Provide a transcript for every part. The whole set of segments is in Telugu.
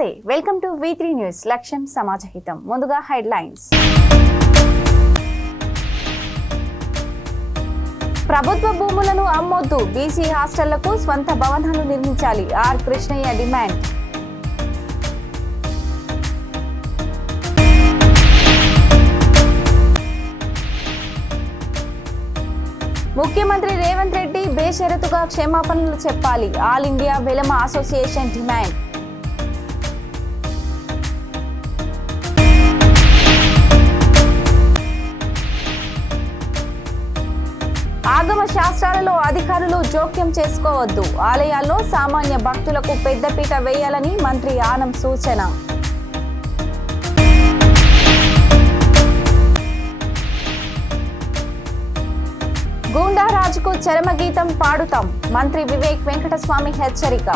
నమస్తే, వెల్కమ్ టు V3 న్యూస్. లక్ష్యం సమాజహితం. ముందుగా హెడ్లైన్స్. ప్రభుత్వ భూములను అమ్మొద్దు, బీసీ హాస్టళ్లకు స్వంత భవనాలు నిర్మించాలి, ఆర్ కృష్ణయ్య డిమాండ్. ముఖ్యమంత్రి రేవంత్ రెడ్డి బేషరతుగా క్షమాపణలు చెప్పాలి, all India Velama association demand. ఆగమ శాస్త్రాలలో అధికారులు జోక్యం చేసుకోవద్దు, ఆలయాల్లో సామాన్య భక్తులకు పెద్దపీట వేయాలని మంత్రి ఆనం సూచన. గూండారాజుకు చరమగీతం పాడుతాం, మంత్రి వివేక్ వెంకటస్వామి హెచ్చరిక.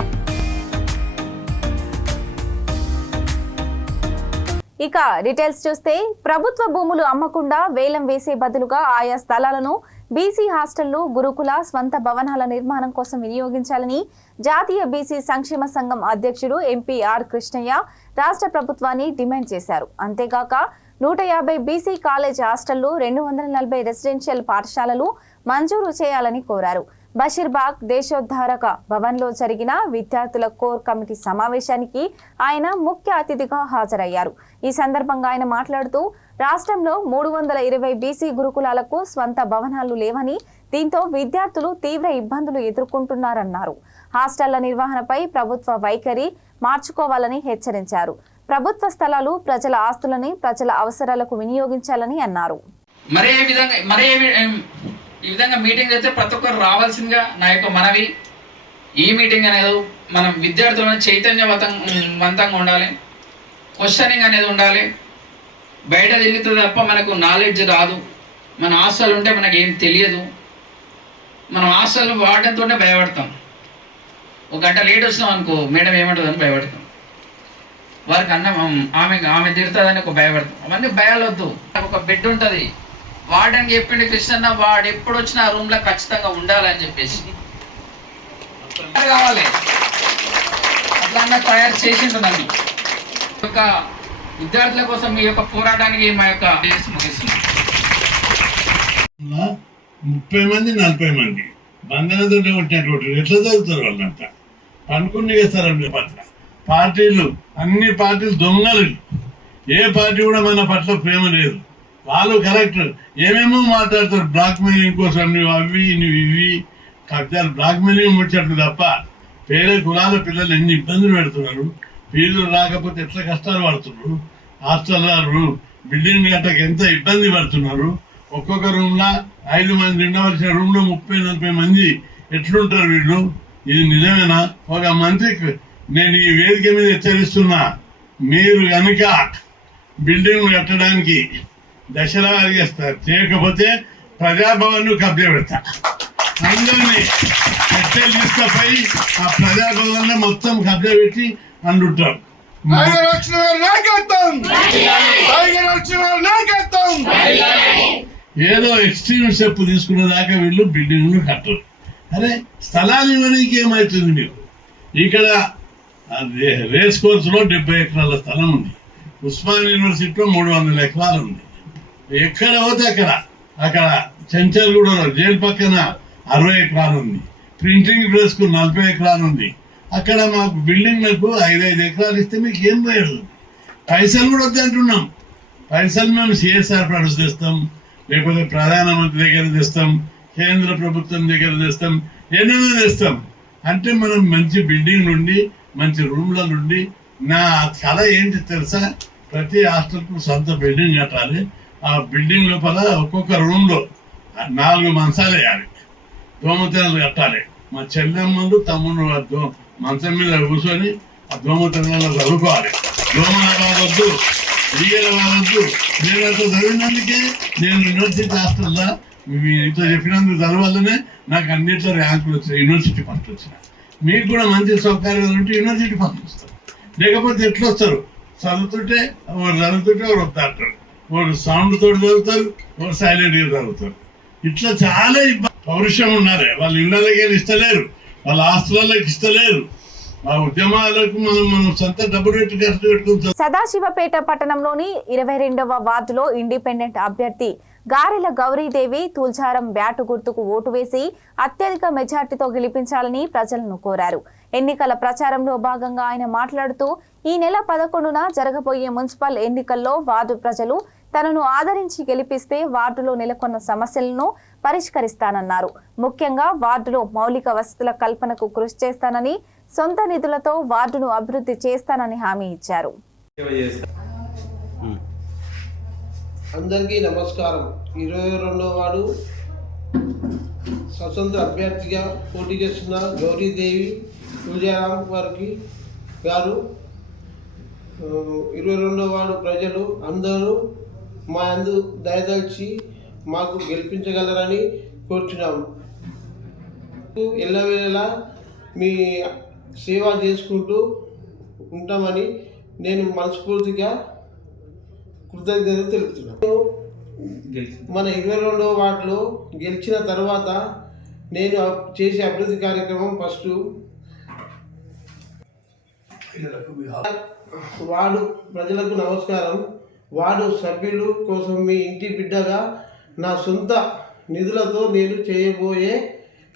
ఇక డీటెయిల్స్ చూస్తే, ప్రభుత్వ భూములు అమ్మకుండా వేలం వేసే బదులుగా ఆయా స్థలాలను బీసీ హాస్టళ్లు, గురుకుల స్వంత భవనాల నిర్మాణం కోసం వినియోగించాలని జాతీయ బీసీ సంక్షేమ సంఘం అధ్యక్షుడు ఎంపీ ఆర్ కృష్ణయ్య రాష్ట్ర ప్రభుత్వాన్ని డిమాండ్ చేశారు. అంతేగాక 150 బీసీ కాలేజ్ హాస్టళ్లు, 240 రెసిడెన్షియల్ పాఠశాలలు మంజూరు చేయాలని కోరారు. బషీర్బాగ్ దేశోద్ధారక భవన్లో జరిగిన విద్యార్థుల కోర్ కమిటీ సమావేశానికి ఆయన ముఖ్య అతిథిగా హాజరయ్యారు. ఈ సందర్భంగా ఆయన మాట్లాడుతూ, రాష్ట్రంలో 320 బీసీ గురుకులాలకు స్వంత భవనాలు లేవని, దీంతో విద్యార్థులు తీవ్ర ఇబ్బందులు ఎదుర్కొంటున్నారన్నారు. హాస్టళ్ల నిర్వహణపై ప్రభుత్వ వైఖరి మార్చుకోవాలని హెచ్చరించారు. ప్రభుత్వ స్థలాలు ప్రజల ఆస్తులని ప్రజల అవసరాలకు వినియోగించాలని అన్నారు. ఈ విధంగా మీటింగ్ అయితే ప్రతి ఒక్కరు రావాల్సిందిగా నా యొక్క మనవి. ఈ మీటింగ్ అనేది మనం విద్యార్థులను చైతన్యవంతంగా ఉండాలి, క్వశ్చనింగ్ అనేది ఉండాలి. బయట తిరుగుతుంది తప్ప మనకు నాలెడ్జ్ రాదు. మన హాస్టల్ ఉంటే మనకి ఏం తెలియదు. మనం హాస్టల్ వాడడంతోనే భయపడతాం. ఒక గంట లేట్ వచ్చినాం అనుకో, మేడం ఏమంటుందని భయపడతాం. వారికి అన్నం ఆమె తిడుతుందని ఒక భయపడతాం. అవన్నీ భయాలొద్దు. ఒక బెడ్ ఉంటుంది, వాడని చెప్పిండు కృష్ణన్న, వాడు ఎప్పుడు వచ్చినా ఆ రూమ్ లో ఖచ్చితంగా ఉండాలని చెప్పేసి కావాలి. అట్లా తయారు చేసిండు నన్ను. యొక్క విద్యార్థుల కోసం మీ యొక్క పోరాటానికి మా యొక్క 30 మంది 40 మంది బంధనతో కొట్టినటువంటి ఎట్లా చదువుతారు వాళ్ళంతా? పనుకుని చేస్తారండి పట్ల పార్టీలు, అన్ని పార్టీలు దొంగలు. ఏ పార్టీ కూడా మన పట్ల ప్రేమ లేదు. వాళ్ళు కరెక్ట్ ఏమేమో మాట్లాడతారు, బ్లాక్ మెయిలింగ్ కోసం నువ్వు అవి నువ్వు ఇవి కబ్జాలు, బ్లాక్ మెయిలింగ్ ముచ్చట్లు తప్ప పేరే కులాల పిల్లలు ఎన్ని ఇబ్బందులు పెడుతున్నారు. ఫీజులు రాకపోతే ఎట్లా కష్టాలు పడుతున్నారు. హాస్టల్ బిల్డింగ్ గట్టకు ఎంత ఇబ్బంది పడుతున్నారు. ఒక్కొక్క రూమ్లో 5 మంది ఉండవలసిన రూమ్లో 30-40 మంది ఎట్లుంటారు వీళ్ళు? ఇది నిజమేనా? ఒక మంత్రికి నేను ఈ వేదిక మీద హెచ్చరిస్తున్నా, మీరు కనుక బిల్డింగ్ కట్టడానికి దశల వారి చేస్తారు, చేయకపోతే ప్రజాభవన్ కబ్జా పెడతా. అందరినీ చర్చలు తీసుకుపోయి ఆ ప్రజాభవన్ మొత్తం కబ్జా పెట్టి అంటుంటారు. ఏదో ఎక్స్ట్రీమ్ స్టెప్ తీసుకునే దాకా వీళ్ళు బిల్డింగ్లు కట్టరు. అరే స్థలాలు ఇవ్వడానికి ఏమవుతుంది? మీకు ఇక్కడ రేస్ కోర్సులో 70 ఎకరాల స్థలం ఉంది. ఉస్మాన్ యూనివర్సిటీలో 300 ఎకరాలు ఉంది. ఎక్కడ పోతే అక్కడ చెంచల్గూడలో జైలు పక్కన 60 ఎకరాలు ఉంది. ప్రింటింగ్ ప్రెస్కు 40 ఎకరాలు ఉంది. అక్కడ మాకు బిల్డింగ్లకు 5 ఎకరాలు ఇస్తే మీకు ఏం పోయాడు? పైసలు కూడా వద్దంటున్నాం. పైసలు మేము సిఎస్ఆర్ ఫండ్స్ తెస్తాం, లేకపోతే ప్రధానమంత్రి దగ్గర తెస్తాం, కేంద్ర ప్రభుత్వం దగ్గర తెస్తాం, ఎన్నో తెస్తాం. అంటే మనం మంచి బిల్డింగ్ నుండి, మంచి రూమ్ల నుండి. నా కళ ఏంటి తెలుసా? ప్రతి హాస్టల్కు సొంత బిల్డింగ్ కట్టాలి. ఆ బిల్డింగ్ లోపల ఒక్కొక్క రూమ్లో 4 మంచాలు వేయాలి, దోమతెరలు కట్టాలి. మా చెల్లెమ్మలు తమ్ముడు మంచం మీద కూర్చొని ఆ దోమతెరలలో చదువుకోవాలి. దోమలు కావద్దు, ఈగలు కావద్దు. నేను అట్లా చదివినందుకే నేను యూనివర్సిటీ హాస్టల్లో మీతో చెప్పినందుకు చదవాలనే నాకు అన్నింటిలో ర్యాంకులు వచ్చాయి, యూనివర్సిటీ ఫస్ట్ వచ్చిన. మీకు కూడా మంచి సౌకర్యాలు ఉంటే యూనివర్సిటీ ఫస్ట్ వస్తారు. లేకపోతే ఎట్లా వస్తారు? చదువుతుంటే ఒకరు వస్తాడు, ఒకరు సౌండ్ తోటి చదువుతారు, ఒకరు సైలెంట్గా చదువుతారు. ఇట్లా చాలా పౌరుషం ఉన్నారు. వాళ్ళు ఇళ్ళకి ఇస్తలేరు, వాళ్ళ ఆస్తులకి ఇస్తలేరు. మా ఉద్యమాలకు మనం సొంత డబ్బు పెట్టి ఖర్చు పెట్టుకుంటాం. సదాశివపేట పట్టణంలోని 22వ వార్డులో ఇండిపెండెంట్ అభ్యర్థి గారెల గౌరీదేవి తూల్చారం బ్యాటు గుర్తుకు ఓటు వేసి అత్యధిక మెజార్టీతో గెలిపించాలని ప్రజలను కోరారు. ఎన్నికల ప్రచారంలో భాగంగా ఆయన మాట్లాడుతూ ఈ నెల 11న జరగబోయే మున్సిపల్ ఎన్నికల్లో వార్డు ప్రజలు తనను ఆదరించి గెలిపిస్తే వార్డులో నెలకొన్న సమస్యలను పరిష్కరిస్తానన్నారు. ముఖ్యంగా వార్డులో మౌలిక వసతుల కల్పనకు కృషి చేస్తానని, సొంత నిధులతో వార్డును అభివృద్ధి చేస్తానని హామీ ఇచ్చారు. అందరికీ నమస్కారం. 22వ వార్డు స్వతంత్ర అభ్యర్థిగా పోటీ చేస్తున్న గౌరీదేవి తులజారాం గారు 22వ వార్డు ప్రజలు అందరూ మా అందు దయదలిచి మాకు గెలిపించగలరని కోరుచున్నాము. ఎల్లవేళలా మీ సేవ చేసుకుంటూ ఉంటామని నేను మనస్ఫూర్తిగా కృతజ్ఞతలు తెలుపుతున్నాను. మన 22వ వార్డులో గెలిచిన తర్వాత నేను చేసే అభివృద్ధి కార్యక్రమం ఫస్ట్ వార్డు ప్రజలకు నమస్కారం. వార్డు సభ్యులు కోసం మీ ఇంటి బిడ్డగా నా సొంత నిధులతో నేను చేయబోయే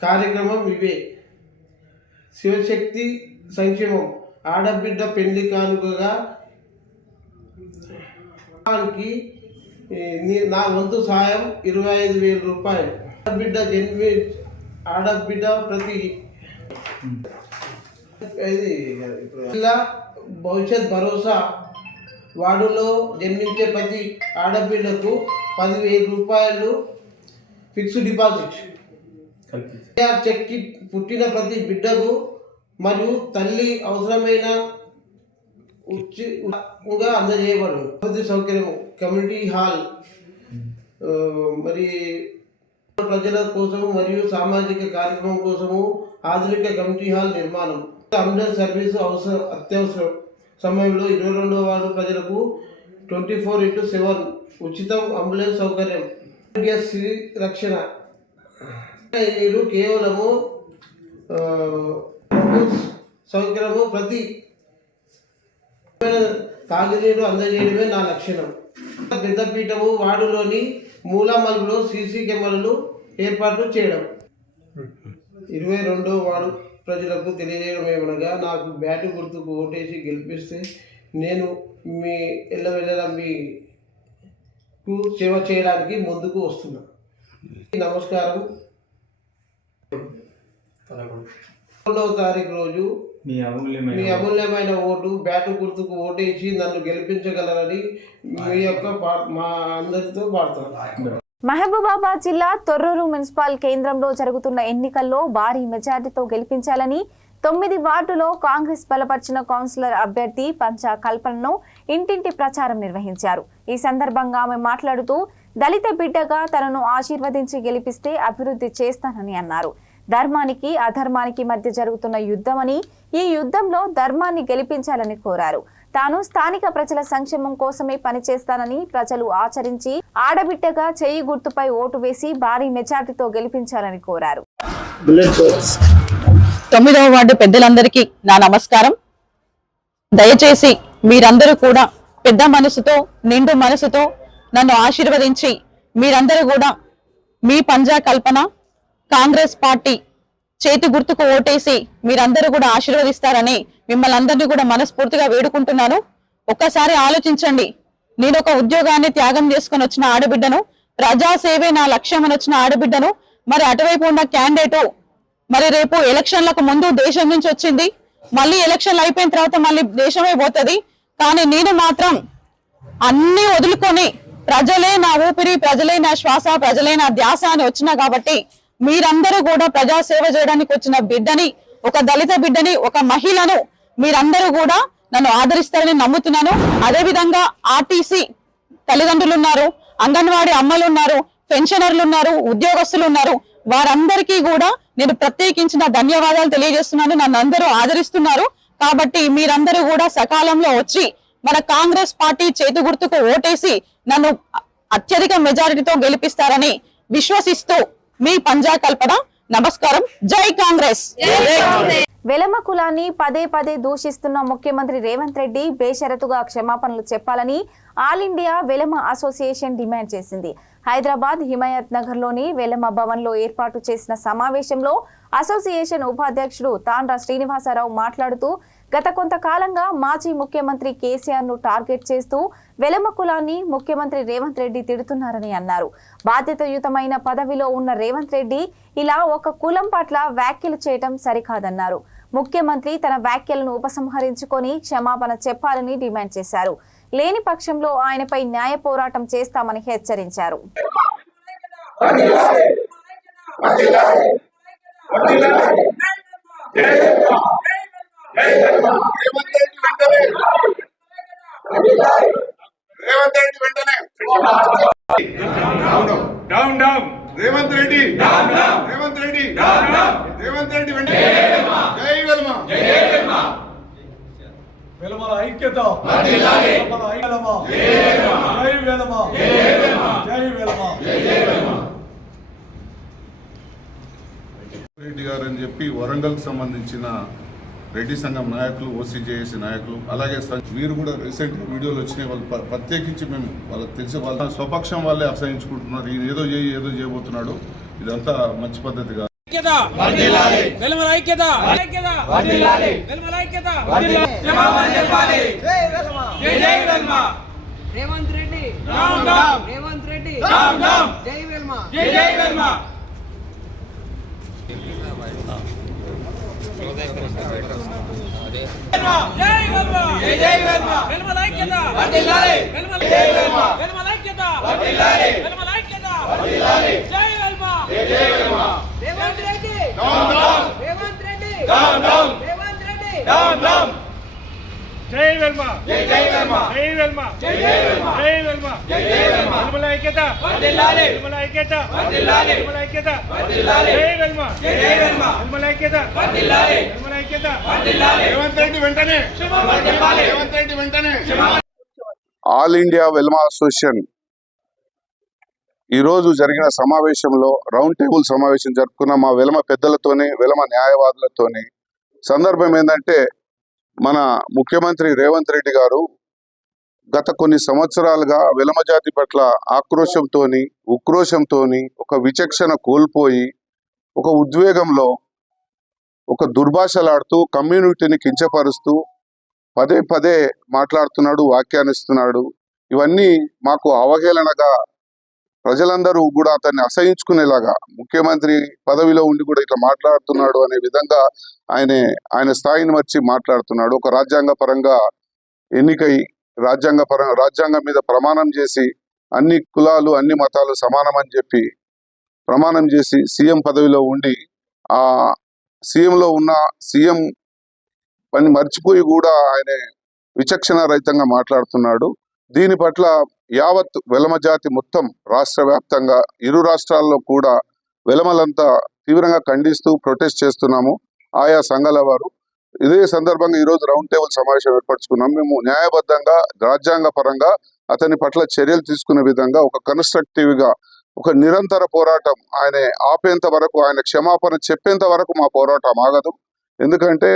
కార్యక్రమం ఇవే: శివశక్తి సంక్షేమం, ఆడబిడ్డ పెళ్లి కానుకగా నా వంతు సాయం 25,000 రూపాయలు. ఆడబిడ్డ ప్రతి భవిష్యత్ భరోసా వార్డులో జన్మించే ప్రతి ఆడబిడ్డకు 10,000 రూపాయలు ఫిక్స్డ్ డిపాజిట్. చెక్కి పుట్టిన ప్రతి బిడ్డకు మరియు తల్లి అవసరమైన ఉచితంగా అందజేయబడు. అభివృద్ధి సౌకర్యం, కమ్యూనిటీ హాల్ మరి ప్రజల కోసము మరియు సామాజిక కార్యక్రమం కోసము ఆధునిక కమ్యూనిటీ హాల్ నిర్మాణం. అంబులెన్స్ సర్వీసు అత్యవసరం సమయంలో 22వ వార్డు ప్రజలకు 24/7 ఉచితం అంబులెన్స్ సౌకర్యం. ఆరోగ్యశ్రీ రక్షణ నీరు కేవలము సౌకర్యము ప్రతి తాగునీరు అందజేయడమే నా లక్ష్యం. పెద్దపీఠము వార్డులోని మూల మలుపులో సీసీ కెమెరాలు ఏర్పాటు చేయడం. 22వ వార్డు ప్రజలకు తెలియజేయడం ఏమనగా, నాకు బ్యాటు గుర్తుకు ఓటేసి గెలిపిస్తే నేను మీ ఎల్లవెల్లలా మీకు సేవ చేయడానికి ముందుకు వస్తున్నా. నమస్కారం. 11వ తారీఖు రోజు మీ అమూల్యమైన ఓటు బ్యాటు గుర్తుకు ఓటేసి నన్ను గెలిపించగలరని మీ యొక్క మా అందరితో పాడుతాను. మహబూబాబాద్ జిల్లా తొర్రూరు మున్సిపల్ కేంద్రంలో జరుగుతున్న ఎన్నికల్లో భారీ మెజార్టీతో గెలిపించాలని 9 వార్డులో కాంగ్రెస్ బలపరిచిన కౌన్సిలర్ అభ్యర్థి పంచా కల్పనను ఇంటింటి ప్రచారం నిర్వహించారు. ఈ సందర్భంగా ఆమె మాట్లాడుతూ దళిత బిడ్డగా తనను ఆశీర్వదించి గెలిపిస్తే అభివృద్ధి చేస్తానని అన్నారు. ధర్మానికి అధర్మానికి మధ్య జరుగుతున్న యుద్ధమని, ఈ యుద్ధంలో ధర్మాన్ని గెలిపించాలని కోరారు. తాను స్థానిక ప్రజల సంక్షేమం కోసమే పనిచేస్తానని ప్రజలు ఆచరించి ఆడబిడ్డగా చేయి గుర్తుపై ఓటు వేసి భారీ మెజార్టీతో గెలిపించాలని కోరారు. 9వ వార్డు పెద్దలందరికీ నా నమస్కారం. దయచేసి మీరందరూ కూడా పెద్ద మనసుతో, నిండు మనసుతో నన్ను ఆశీర్వదించి మీరందరూ కూడా మీ పంజా కల్పన కాంగ్రెస్ పార్టీ చేతి గుర్తుకు ఓటేసి మీరందరూ కూడా ఆశీర్వదిస్తారని మిమ్మల్ని అందరినీ కూడా మనస్ఫూర్తిగా వేడుకుంటున్నాను. ఒక్కసారి ఆలోచించండి. నేను ఒక ఉద్యోగాన్ని త్యాగం చేసుకుని వచ్చిన ఆడబిడ్డను, ప్రజాసేవే నా లక్ష్యం అని వచ్చిన ఆడబిడ్డను, మరి అటువైపు ఉన్న క్యాండిడేటు మరి రేపు ఎలక్షన్లకు ముందు దేశం నుంచి వచ్చింది, మళ్ళీ ఎలక్షన్లు అయిపోయిన తర్వాత మళ్ళీ దేశమే పోతుంది. కానీ నేను మాత్రం అన్ని వదులుకొని ప్రజలే నా ఊపిరి, ప్రజలే నా శ్వాస, ప్రజలే నా ధ్యాస అని వచ్చినా కాబట్టి మీరందరూ కూడా ప్రజాసేవ చేయడానికి వచ్చిన బిడ్డని, ఒక దళిత బిడ్డని, ఒక మహిళను మీరందరూ కూడా నన్ను ఆదరిస్తారని నమ్ముతున్నాను. అదే విధంగా ఆర్టీసీ తల్లిదండ్రులు ఉన్నారు, అంగన్వాడీ అమ్మలు ఉన్నారు, పెన్షనర్లు ఉన్నారు, ఉద్యోగస్తులు ఉన్నారు. వారందరికీ కూడా నేను ప్రత్యేకించిన ధన్యవాదాలు తెలియజేస్తున్నాను. నన్ను అందరూ ఆదరిస్తున్నారు కాబట్టి మీరందరూ కూడా సకాలంలో వచ్చి మన కాంగ్రెస్ పార్టీ చేతి గుర్తుకు ఓటేసి నన్ను అత్యధిక మెజారిటీతో గెలిపిస్తారని విశ్వసిస్తూ మీ పంజా కల్పన. నమస్కారం. జై కాంగ్రెస్. వెలమ కులాన్ని పదే పదే దూషిస్తున్న ముఖ్యమంత్రి రేవంత్ రెడ్డి బేషరతుగా క్షమాపణలు చెప్పాలని all India Velama association demand చేసింది. హైదరాబాద్ హిమాయత్ నగర్లోని వెలమ భవన్లో ఏర్పాటు చేసిన సమావేశంలో అసోసియేషన్ ఉపాధ్యక్షుడు తాండ్ర శ్రీనివాసరావు మాట్లాడుతూ గత కొంతకాలంగా మాజీ ముఖ్యమంత్రి కేసీఆర్ ను టార్గెట్ చేస్తూ వెలమ కులాన్ని ముఖ్యమంత్రి రేవంత్ రెడ్డి తిడుతున్నారని అన్నారు. బాధ్యతాయుతమైన పదవిలో ఉన్న రేవంత్ రెడ్డి ఇలా ఒక కులం పట్ల వ్యాఖ్యలు చేయటం సరికాదన్నారు. ముఖ్యమంత్రి తన వ్యాఖ్యలను ఉపసంహరించుకొని క్షమాపణ చెప్పాలని డిమాండ్ చేశారు. లేని పక్షంలో ఆయనపై న్యాయ పోరాటం చేస్తామని హెచ్చరించారు. Down down Revanth Reddy down down Revanth Reddy down down Revanth Reddy వెంటనే జై వెల్మ జై వెల్మ వెల్మల ఐక్యత వర్ధిల్లాలి వెల్మల ఐక్యత జై వెల్మ జై వెల్మ జై వెల్మ జై వెల్మ రెడ్డి గారు అని చెప్పి వరంగల్కి సంబంధించిన రెడ్డి సంఘం నాయకులు, ఓసీజేఏసీ నాయకులు, అలాగే వీరు కూడా రీసెంట్ వీడియోలు వచ్చినాయి. వాళ్ళు ప్రత్యేకించి మేము వాళ్ళకి తెలిసి వాళ్ళ స్వపక్షం వాళ్ళే అసహించుకుంటున్నారు. ఈయన ఏదో చేయబోతున్నాడు. ఇదంతా మంచి పద్ధతి కాదు. రేవంత్ రెడ్డి రేవంత్ రెడ్డి జై వెల్మ జై వెల్మ జై వెల్మ జై వెల్మ వెల్మ ఐక్యత వర్ధిల్లాలి వెల్మ జై వెల్మ వెల్మ ఐక్యత వర్ధిల్లాలి వెల్మ ఐక్యత వర్ధిల్లాలి జై వెల్మ జై Velma Revanth Reddy down down Revanth Reddy down down Revanth Reddy down down జై వెల్మ జై వెల్మ జై వెల్మ జై వెల్మ జై వెల్మ జై వెల్మ వెల్మ ఐక్యత వర్ధిల్లాలి వెల్మ ఐక్యత వర్ధిల్లాలి వెల్మ ఐక్యత వర్ధిల్లాలి జై వెల్మ జై వెల్మ వెల్మ ఐక్యత వర్ధిల్లాలి వెల్మ ఐక్యత వర్ధిల్లాలి రేవంత్ రెడ్డి వెంటనే క్షమాపణ చెప్పాలి రేవంత్ రెడ్డి వెంటనే ఆల్ ఇండియా వెల్మ అసోసియేషన్ ఈరోజు జరిగిన సమావేశంలో రౌండ్ టేబుల్ సమావేశం జరుపుకున్న మా వెలమ పెద్దలతోని, వెలమ న్యాయవాదులతోని. సందర్భం ఏంటంటే, మన ముఖ్యమంత్రి రేవంత్ రెడ్డి గారు గత కొన్ని సంవత్సరాలుగా వెలమ జాతి పట్ల ఆక్రోశంతోని, ఉక్రోషంతోని, ఒక విచక్షణ కోల్పోయి, ఒక ఉద్వేగంలో, ఒక దుర్భాషలాడుతూ, కమ్యూనిటీని కించపరుస్తూ పదే పదే మాట్లాడుతున్నాడు, వ్యాఖ్యానిస్తున్నాడు. ఇవన్నీ మాకు అవహేళనగా, ప్రజలందరూ కూడా అతన్ని అసహించుకునేలాగా, ముఖ్యమంత్రి పదవిలో ఉండి కూడా ఇట్లా మాట్లాడుతున్నాడు అనే విధంగా ఆయన స్థాయిని మర్చి మాట్లాడుతున్నాడు. ఒక రాజ్యాంగ పరంగా ఎన్నికై రాజ్యాంగం మీద ప్రమాణం చేసి అన్ని కులాలు, అన్ని మతాలు సమానమని చెప్పి ప్రమాణం చేసి సీఎం పదవిలో ఉండి ఆ సీఎంలో ఉన్న సీఎం పని మర్చిపోయి కూడా ఆయన విచక్షణ రహితంగా మాట్లాడుతున్నాడు. దీని పట్ల యావత్ వెలమ జాతి మొత్తం రాష్ట్ర వ్యాప్తంగా, ఇరు రాష్ట్రాల్లో కూడా వెలమలంతా తీవ్రంగా ఖండిస్తూ ప్రొటెస్ట్ చేస్తున్నాము, ఆయా సంఘాల వారు. ఇదే సందర్భంగా ఈరోజు రౌండ్ టేబుల్ సమావేశం ఏర్పరచుకున్నాం. మేము న్యాయబద్ధంగా, రాజ్యాంగ పరంగా అతని పట్ల చర్యలు తీసుకునే విధంగా ఒక కన్స్ట్రక్టివ్ గా, ఒక నిరంతర పోరాటం ఆయన ఆపేంత వరకు, ఆయన క్షమాపణ చెప్పేంత వరకు మా పోరాటం ఆగదు. ఎందుకంటే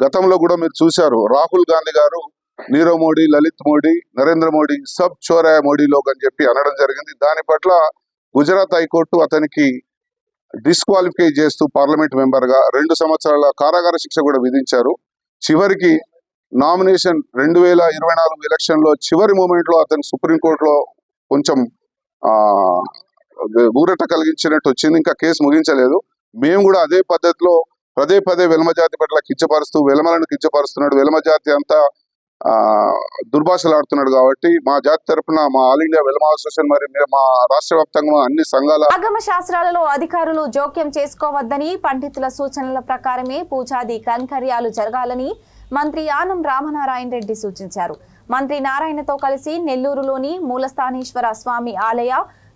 గతంలో కూడా మీరు చూశారు, రాహుల్ గాంధీ గారు నీరవ్ మోడీ, లలిత్ మోడీ, నరేంద్ర మోడీ సబ్ చోరాయ మోడీలోకి అని చెప్పి అనడం జరిగింది. దాని పట్ల గుజరాత్ హైకోర్టు అతనికి డిస్క్వాలిఫై చేస్తూ పార్లమెంట్ మెంబర్ గా 2 సంవత్సరాల కారాగార శిక్ష కూడా విధించారు. చివరికి నామినేషన్ 2024 ఎలక్షన్ లో చివరి మూమెంట్ లో అతను సుప్రీంకోర్టులో కొంచెం ఊరట కలిగించినట్టు వచ్చింది. ఇంకా కేసు ముగించలేదు. మేము కూడా అదే పద్ధతిలో పదే పదే వెలమ జాతి పట్ల కించపరుస్తూ, వెలమలను కించపరుస్తున్నాడు, వెలమ జాతి అంతా దుర్భాషలాడుతున్నాడు. కాబట్టి మా జాతి తరఫున, మా ఆల్ ఇండియా వెలమ అసోసియేషన్, మరి మా రాష్ట్ర వ్యాప్తంగా అన్ని సంఘాల ఆగమ శాస్త్రాలలో అధికారులు జోక్యం చేసుకోవద్దని, పండితుల సూచనల ప్రకారమే పూజాది కైంకర్యాలు జరగాలని మంత్రి ఆనం రామనారాయణ రెడ్డి సూచించారు. మంత్రి నారాయణతో కలిసి నెల్లూరులోని మూలస్థానేశ్వర స్వామి ఆలయ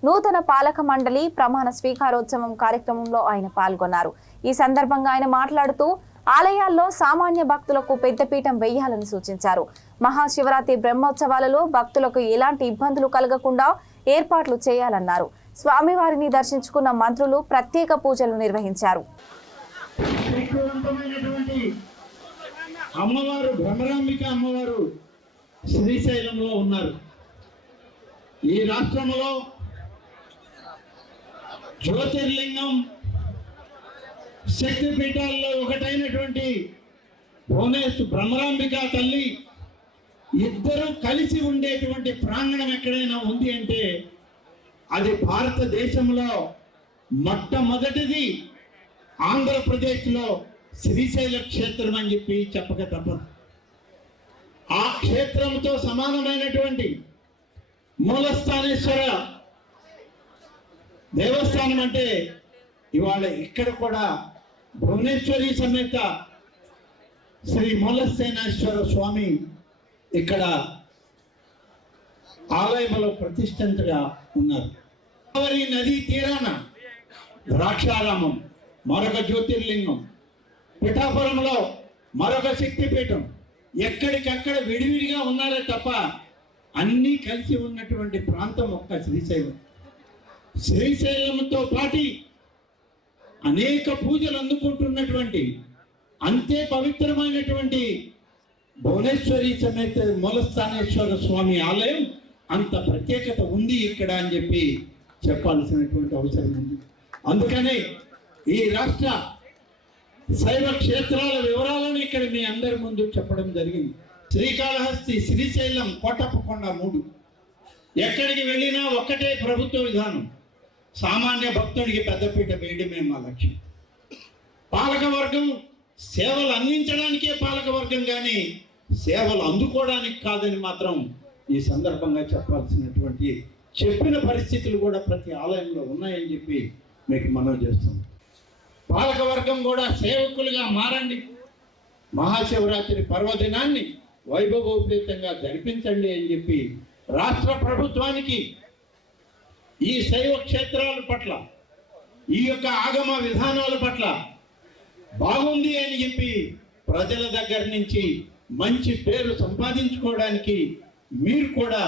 నూతన పాలక మండలి ప్రమాణ స్వీకారోత్సవం కార్యక్రమంలో ఆయన పాల్గొన్నారు. ఈ సందర్భంగా ఆయన మాట్లాడుతూ ఆలయాల్లో సామాన్య భక్తులకు పెద్దపీఠం వేయాలని సూచించారు. మహాశివరాత్రి బ్రహ్మోత్సవాలలో భక్తులకు ఎలాంటి ఇబ్బందులు కలగకుండా ఏర్పాట్లు చేయాలన్నారు. స్వామివారిని దర్శించుకున్న మంత్రులు ప్రత్యేక పూజలు నిర్వహించారు. అమ్మవారు భ్రమరాంబిక అమ్మవారు శ్రీశైలంలో ఉన్నారు. ఈ రాష్ట్రంలో జ్యోతిర్లింగం శక్తిపీఠాల్లో ఒకటైనటువంటి భ్రమరాంబిక తల్లి ఇద్దరు కలిసి ఉండేటువంటి ప్రాంగణం ఎక్కడైనా ఉంది అంటే అది భారతదేశంలో మొట్టమొదటిది ఆంధ్రప్రదేశ్లో శ్రీశైల క్షేత్రం అని చెప్పి చెప్పక తప్పదు. ఆ క్షేత్రంతో సమానమైనటువంటి మూలస్థానేశ్వర దేవస్థానం అంటే ఇవాళ ఇక్కడ కూడా భువనేశ్వరి సమేత శ్రీ మూలస్థానేశ్వర స్వామి ఇక్కడ ఆలయంలో ప్రతిష్ఠితంగా ఉన్నారు. గోదావరి నదీ తీరాన ద్రాక్షారామం మరొక జ్యోతిర్లింగం, పిఠాపురంలో మరొక శక్తిపీఠం, ఎక్కడికక్కడ విడివిడిగా ఉన్నారే తప్ప అన్నీ కలిసి ఉన్నటువంటి ప్రాంతం ఒక్క శ్రీశైలం. శ్రీశైలంతో పాటి అనేక పూజలు అందుకుంటున్నటువంటి అంతే పవిత్రమైనటువంటి భువనేశ్వరి సమేత మూలస్థానేశ్వర స్వామి ఆలయం అంత ప్రత్యేకత ఉంది ఇక్కడ అని చెప్పి చెప్పాల్సినటువంటి అవసరం ఉంది. అందుకనే ఈ రాష్ట్ర శైవ క్షేత్రాల వివరాలను ఇక్కడ మీ అందరి ముందు చెప్పడం జరిగింది. శ్రీకాళహస్తి, శ్రీశైలం, కోటప్పకొండ 3 ఎక్కడికి వెళ్ళినా ఒక్కటే ప్రభుత్వ విధానం. సామాన్య భక్తుడికి పెద్దపీట వేయడమే మా లక్ష్యం. పాలకవర్గం సేవలు అందించడానికే పాలకవర్గం కానీ సేవలు అందుకోవడానికి కాదని మాత్రం ఈ సందర్భంగా చెప్పాల్సినటువంటి చెప్పిన పరిస్థితులు కూడా ప్రతి ఆలయంలో ఉన్నాయని చెప్పి మీకు మనవి చేస్తాం. పాలకవర్గం కూడా సేవకులుగా మారండి. మహాశివరాత్రి పర్వదినాన్ని వైభవోపేతంగా జరిపించండి అని చెప్పి రాష్ట్ర ప్రభుత్వానికి ఈ శైవ క్షేత్రాల పట్ల, ఈ యొక్క ఆగమ విధానాల పట్ల బాగుంది అని చెప్పి ప్రజల దగ్గర నుంచి మంచి పేరు సంపాదించుకోవడానికి మీరు కూడా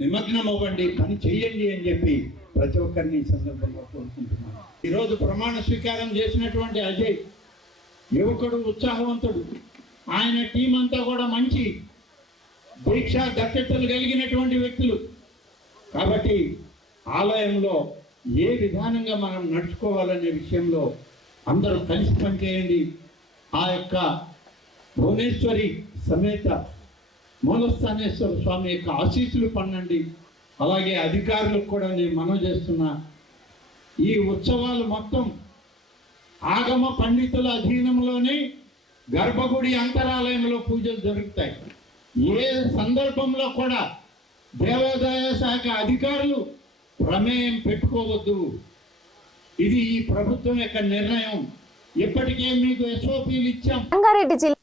నిమగ్నం అవ్వండి, పని చేయండి అని చెప్పి ప్రతి ఒక్కరిని ఈ సందర్భంగా కోరుకుంటున్నాను. ఈరోజు ప్రమాణ స్వీకారం చేసినటువంటి అజయ్ యువకుడు, ఉత్సాహవంతుడు. ఆయన టీం అంతా కూడా మంచి దీక్షా దక్షతలు కలిగినటువంటి వ్యక్తులు. కాబట్టి ఆలయంలో ఏ విధానంగా మనం నడుచుకోవాలనే విషయంలో అందరూ కలిసి పనిచేయండి. ఆ యొక్క భువనేశ్వరి సమేత మూలస్థానేశ్వర స్వామి యొక్క ఆశీస్సులు పొందండి. అలాగే అధికారులకు కూడా నేను మనవి చేస్తున్నా, ఈ ఉత్సవాలు మొత్తం ఆగమ పండితుల అధీనంలోనే గర్భగుడి అంతరాలయంలో పూజలు జరుగుతాయి. ఏ సందర్భంలో కూడా దేవాదాయ శాఖ అధికారులు ప్రమేయం పెట్టుకోవద్దు. ఇది ఈ ప్రభుత్వం యొక్క నిర్ణయం. ఇప్పటికే మీకు ఎస్ఓపీలు ఇచ్చాం. రంగారెడ్డి జిల్లా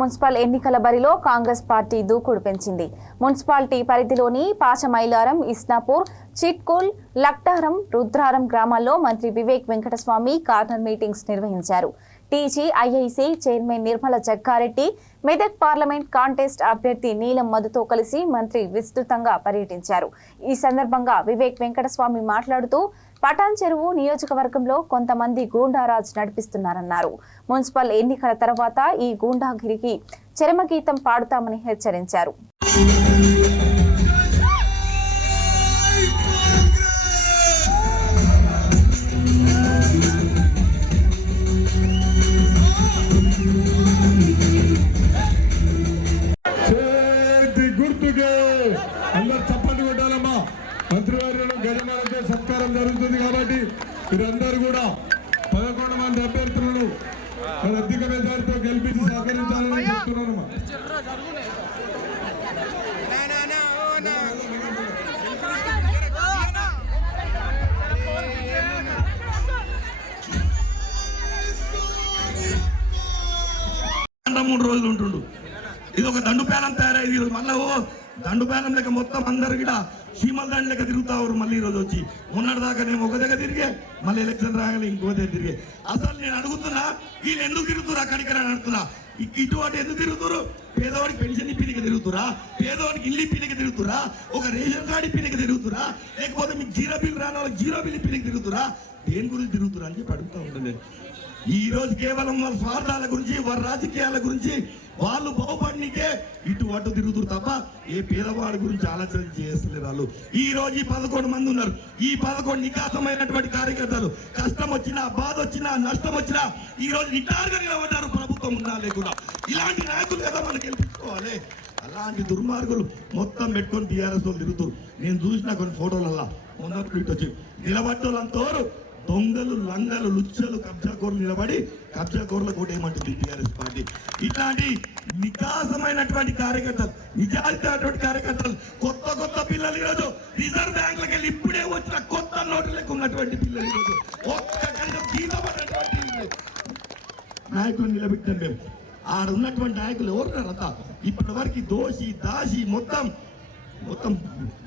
మున్సిపల్ ఎన్నికల బరిలో కాంగ్రెస్ పార్టీ దూకుడు పెంచింది. మున్సిపాలిటీ పరిధిలోని పాచమైలారం, ఇస్నాపూర్, చిట్కూల్, లక్టారం, రుద్రారం గ్రామాల్లో మంత్రి వివేక్ వెంకటస్వామి కార్నర్ మీటింగ్స్ నిర్వహించారు. TGIIC chairman Nirmala Jaggareddy, Medak parliament contest అభ్యర్థి నీలం మధుతో కలిసి మంత్రి విస్తృతంగా పర్యటించారు. ఈ సందర్భంగా వివేక్ వెంకటస్వామి మాట్లాడుతూ పటాన్ చెరువు నియోజకవర్గంలో కొంతమంది గూండారాజ్ నడిపిస్తున్నారన్నారు. మున్సిపల్ ఎన్నికల తర్వాత ఈ గూండాగిరికి చరమగీతం పాడుతామని హెచ్చరించారు. అందరు చప్పట్లు కొట్టాలమ్మా. మంత్రివర్యులు గజమాలతో సత్కారం జరుగుతుంది కాబట్టి మీరందరూ కూడా 11 మంది అభ్యర్థులను అధిక మెజారిటీతో గెలిపించి సహకరించాలని చెప్తున్నానమ్మా. మూడు రోజులు ఉంటుండు. ఇది ఒక దండు ప్యానం తయారైంది. మళ్ళీ దండు ప్యానం లెక్క మొత్తం అందరు కూడా చీమల దండు లెక్క తిరుగుతారు. మళ్ళీ ఈరోజు వచ్చి మొన్నటి దాకా నేను ఒక దగ్గర తిరిగే, మళ్ళీ ఎలక్షన్ రాగానే ఇంకో దగ్గర తిరిగే. అసలు నేను అడుగుతున్నా, వీళ్ళు ఎందుకు తిరుగుతురు అక్కడిక్కడ అడుగుతున్నా. ఇటువంటి ఎందుకు తిరుగుతారు? పేదవాడికి పెన్షన్ ఇప్పినకి తిరుగుతురా, పేదవాడికి ఇల్లు ఇప్పినకి తిరుగుతురా, ఒక రేషన్ కార్డు ఇప్పినకి తిరుగుతురా, లేకపోతే మీకు జీరో బిల్ రాని వాళ్ళకి జీరో బిల్ ఇప్పినకి తిరుగుతురా, దేని గురించి తిరుగుతురా అని చెప్పి అడుగుతా ఉంటాను నేను. ఈ రోజు కేవలం వాళ్ళ స్వార్థాల గురించి వాళ్ళ రాజకీయాల గురించి వాళ్ళు బాగుపడికే ఇటు అటు తిరుగుతారు తప్ప ఏ పేదవాడి గురించి ఆలోచన చేస్తలేరు వాళ్ళు. ఈ రోజు ఈ 11 మంది ఉన్నారు. ఈ 11 నికాసమైనటువంటి కార్యకర్తలు కష్టం వచ్చినా బాధ వచ్చినా నష్టం వచ్చినా ఈ రోజు నిటారుగా నిలబడ్డారు. ప్రభుత్వం ఉన్నా లేకుండా ఇలాంటి నాయకులు కదా మనం గెలిపించుకోవాలి. అలాంటి దుర్మార్గులు మొత్తం పెట్టుకొని టీఆర్ఎస్ వాళ్ళు తిరుగుతారు. నేను చూసిన కొన్ని ఫోటోలల్లా మొన్నప్పుడు ఇటు వచ్చి నిలబడ్డోళ్ళంతోరు దొంగలు లంగలు లుచ్చలు కబ్జాకోర్లు నిలబడి కబ్జాకోర్లకు కూడా ఏమంటుంది టీఆర్ఎస్ పార్టీ. ఇట్లాంటి వికాసమైనటువంటి కార్యకర్తలు నిజాయితీ కార్యకర్తలు కొత్త పిల్లలు ఈరోజు రిజర్వ్ బ్యాంకులకు వెళ్ళి ఇప్పుడే వచ్చిన కొత్త నోట్లకు ఉన్నటువంటి పిల్లలు ఈరోజు ఒక్క జీతమైనటువంటి నాయకులు నిలబెట్టాం మేము. ఆడ ఉన్నటువంటి నాయకులు ఎవరున్నారంతా ఇప్పటి వరకు దోషి దాసి మొత్తం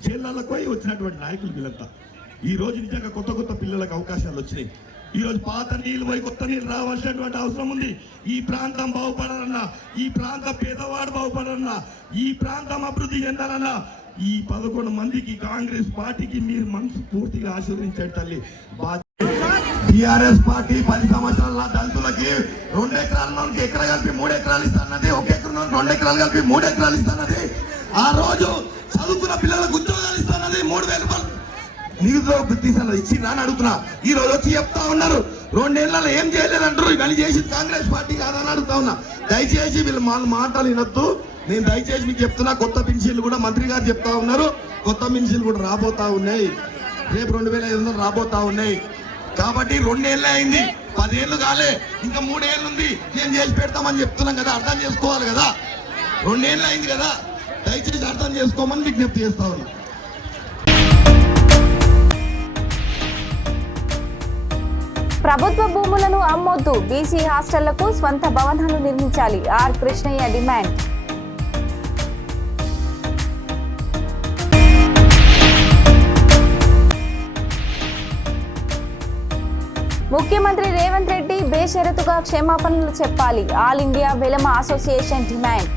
జైళ్ళకు పోయి వచ్చినటువంటి నాయకులు వీళ్ళంతా. ఈ రోజు నిజంగా కొత్త పిల్లలకు అవకాశాలు వచ్చినాయి. ఈ రోజు పాత నీళ్ళు పోయి కొత్త నీళ్ళు రావాల్సినటువంటి అవసరం ఉంది. ఈ ప్రాంతం బాగుపడాలన్నా, ఈ ప్రాంత పేదవాడు బాగుపడాలన్నా, ఈ ప్రాంతం అభివృద్ధి చెందాలన్నా ఈ 11 మందికి కాంగ్రెస్ పార్టీకి మీరు మనసు పూర్తిగా ఆశీర్వదించండి తల్లి. టిఆర్ఎస్ పార్టీ 10 సంవత్సరాల దళితులకి 2 ఎకరాల ఎకర కలిపి 3 ఎకరాలు ఇస్తానది, 1 ఎకరం 2 ఎకరాలు కలిపి 3 ఎకరాలు ఇస్తానది. ఆ రోజు చదువుకున్న పిల్లలకు ఉద్యోగాలు ఇస్తానది. 3,000 రూపాయలు నిధులు తీసాను ఇచ్చిందా అని అడుగుతున్నా. ఈ రోజు వచ్చి చెప్తా ఉన్నారు 2 ఏళ్లలో ఏం చేయలేదంటారు. ఇవన్నీ చేసింది కాంగ్రెస్ పార్టీ కాదని అడుగుతా ఉన్నా. దయచేసి వీళ్ళు మాటలు వినొద్దు. నేను దయచేసి మీకు చెప్తున్నా, కొత్త పెన్షన్లు కూడా మంత్రి గారు చెప్తా ఉన్నారు. కొత్త పెన్షన్లు కూడా రాబోతా ఉన్నాయి. రేపు 2,500 రాబోతా ఉన్నాయి. కాబట్టి 2 ఏళ్ళే అయింది, 10 ఏళ్ళు కాలే, ఇంకా 3 ఏళ్ళు ఉంది. నేను చేసి పెడతామని చెప్తున్నాం కదా, అర్థం చేసుకోవాలి కదా. 2 ఏళ్ళు అయింది కదా, దయచేసి అర్థం చేసుకోమని విజ్ఞప్తి చేస్తా ఉన్నా. ప్రభుత్వ భూములను అమ్మొద్దు, బీసీ హాస్టళ్లకు స్వంత భవనాలు నిర్మించాలి. R Krishnaiah demand. ముఖ్యమంత్రి రేవంత్ రెడ్డి బేషరతుగా క్షమాపణలు చెప్పాలి. All India Velama association demand.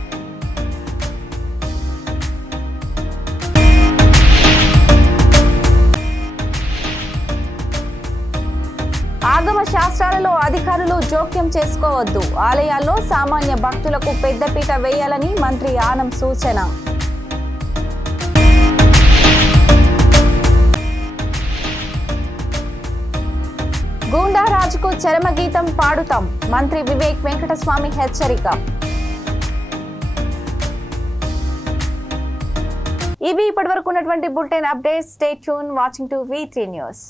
ఆగమ శాస్త్రాలలో అధికారులు జోక్యం చేసుకోవద్దు. ఆలయాల్లో సామాన్య భక్తులకు పెద్దపీట వేయాలని మంత్రి ఆనం సూచన. గూండారాజుకు చరమగీతం పాడుతాం, మంత్రి వివేక్ వెంకటస్వామి హెచ్చరిక. ఇవి ఇప్పటివరకు ఉన్నటువంటి bulletin updates. Stay tune watching to V3 news.